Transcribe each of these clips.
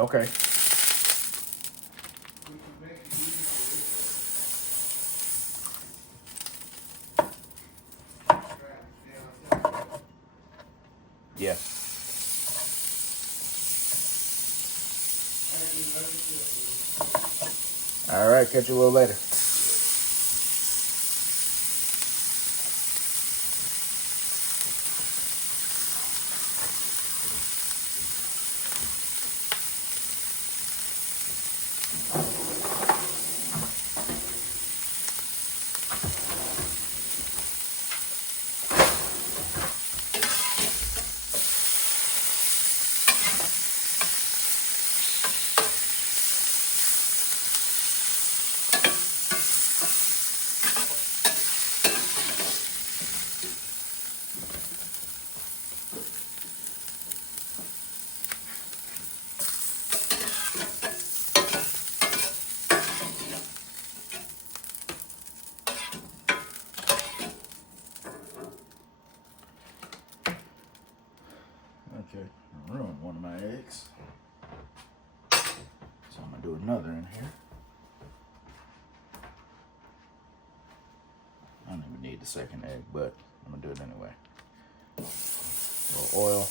Okay. Yeah. All right, catch you a little later. Okay, I ruined one of my eggs. So I'm gonna do another in here. I don't even need the second egg, but I'm gonna do it anyway. A little oil.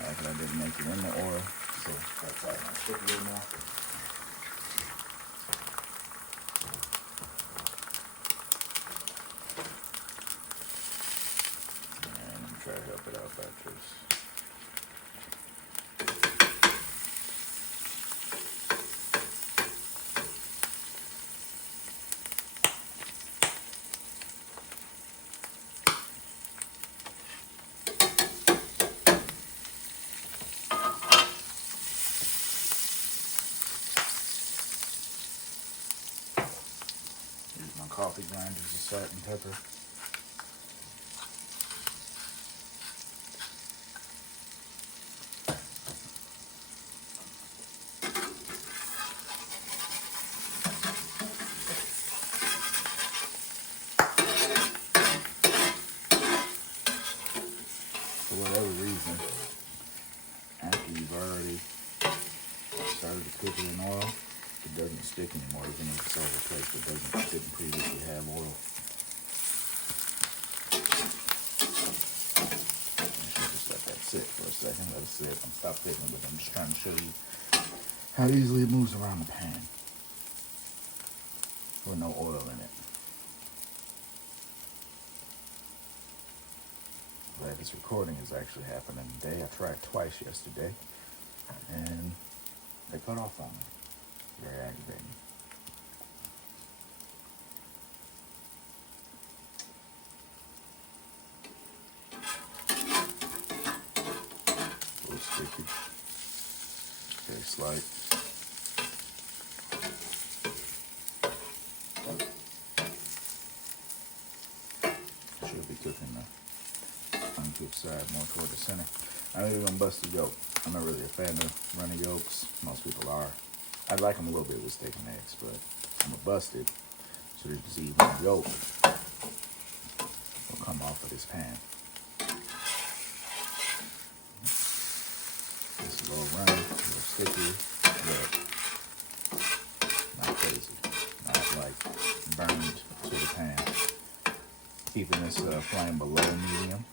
After I didn't make it in the oil, so that's like my stick a little more. And I'm gonna try to help it out by just use my coffee grinder, just salt and pepper. For whatever reason, after you've already started to cook it in oil, it doesn't stick anymore, even if it's over a place that didn't previously have oil. You should just let that sit for a second. Let it sit. I'm stop fiddling with it. I'm just trying to show you how easily it moves around the pan with no oil in it. Glad this recording is actually happening today. I tried twice yesterday, and they cut off on me. Very aggravating. A little sticky. Very slight. Should be cooking the uncooked side more toward the center. I'm even gonna bust the yolk. I'm not really a fan of runny yolks. Most people are. I like them a little bit with steak and eggs, but I'm gonna bust it so that you can see even the yolk will come off of this pan. It's a little runny, a little sticky, but not crazy. Not like burned to the pan. Keeping this flame below medium.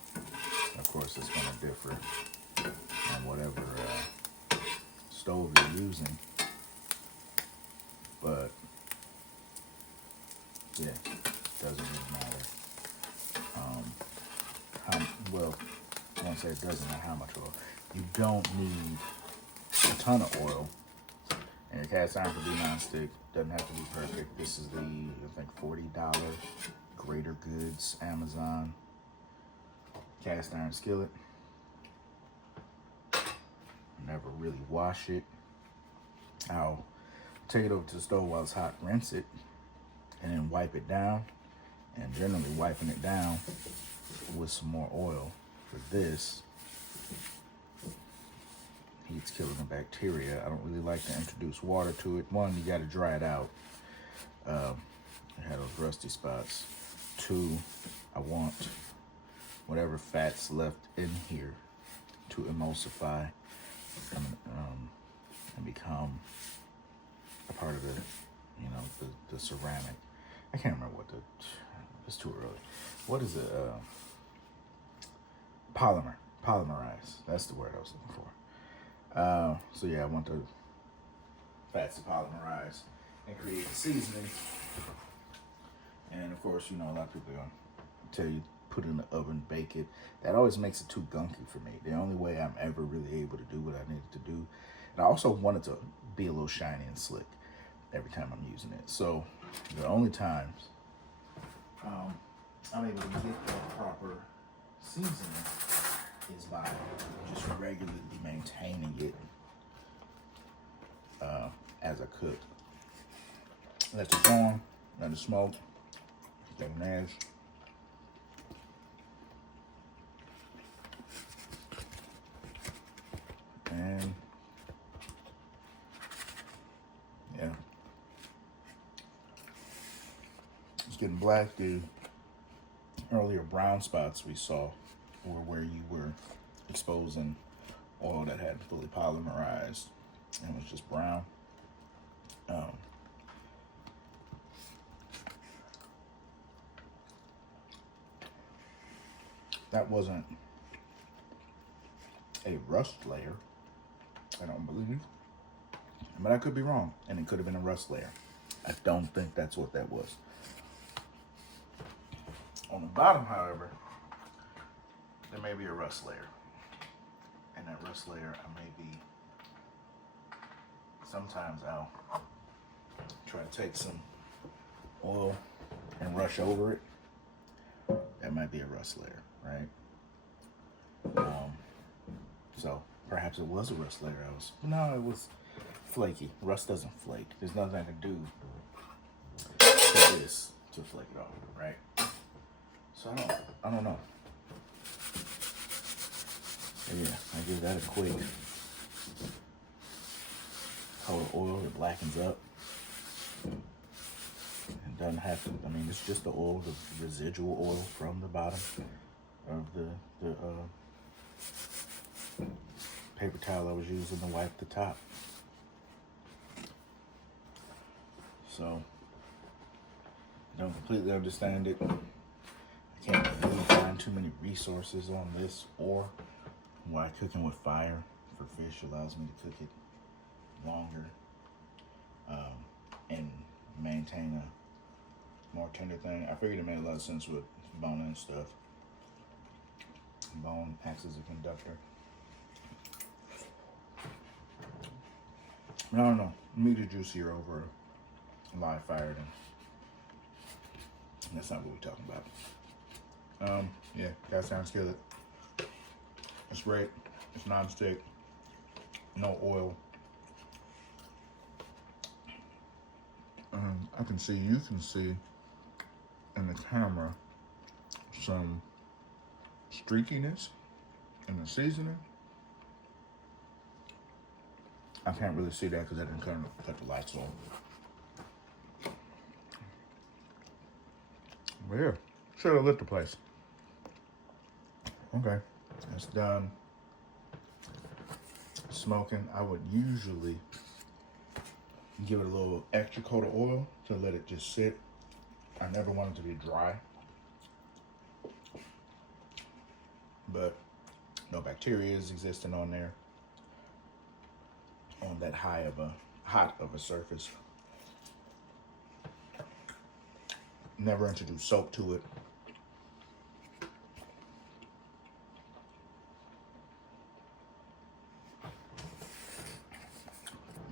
Of course, it's going to differ on whatever stove you're using. But, yeah, doesn't really matter. Well, I won't say it doesn't matter how much oil. You don't need a ton of oil. And your cast iron can be non-stick. Doesn't have to be perfect. This is the, I think, $40 Greater Goods Amazon cast iron skillet. Never really wash it. I'll take it over to the stove while it's hot, rinse it, and then wipe it down. And generally wiping it down with some more oil for this heat's killing the bacteria. I don't really like to introduce water to it. One, you got to dry it out. It had those rusty spots. 2, I want whatever fat's left in here to emulsify and become a part of the ceramic. I can't remember what it's too early. What is it? Polymerize. That's the word I was looking for. So yeah, I want the fats to polymerize and create a seasoning. And of course, a lot of people are gonna tell you put it in the oven, bake it. That always makes it too gunky for me. The only way I'm ever really able to do what I needed to do, and I also want it to be a little shiny and slick every time I'm using it. So the only times I'm able to get that proper seasoning is by just regularly maintaining it as I cook. Let it on, let it smoke, get an edge. And yeah, it's getting black. The earlier brown spots we saw were where you were exposing oil that hadn't fully polymerized and was just brown. That wasn't a rust layer, I don't believe, but I could be wrong, and it could have been a rust layer. I don't think that's what that was. On the bottom, however, there may be a rust layer, and that rust layer, sometimes I'll try to take some oil and rush over it. That might be a rust layer, right? So perhaps it was a rust layer. No, it was flaky. Rust doesn't flake. There's nothing I can do to this to flake it off, right? So I don't know. But yeah, I give that a quick coat of oil. It blackens up. It doesn't have to. It's just the oil, the residual oil from the bottom of the paper towel I was using to wipe the top. So, I don't completely understand it. I can't really find too many resources on this, or why cooking with fire for fish allows me to cook it longer and maintain a more tender thing. I figured it made a lot of sense with bone and stuff. Bone acts as a conductor. I don't know. Meat is juicier over a live fire than. That's not what we're talking about. Yeah, cast iron skillet. It's great. It's non-stick. No oil. You can see in the camera some streakiness in the seasoning. I can't really see that because I didn't cut the lights on. But yeah, should have lit the place. Okay, it's done smoking. I would usually give it a little extra coat of oil to let it just sit. I never want it to be dry, but no bacteria is existing on there, on that hot of a surface. Never introduce soap to it.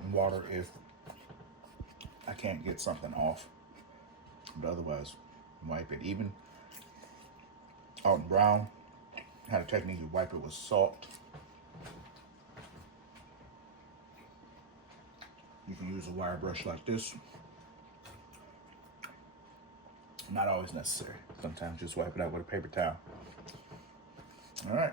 And water if I can't get something off, but otherwise wipe it. Even Alton Brown had a technique to wipe it with salt. You can use a wire brush like this. Not always necessary. Sometimes just wipe it out with a paper towel. All right.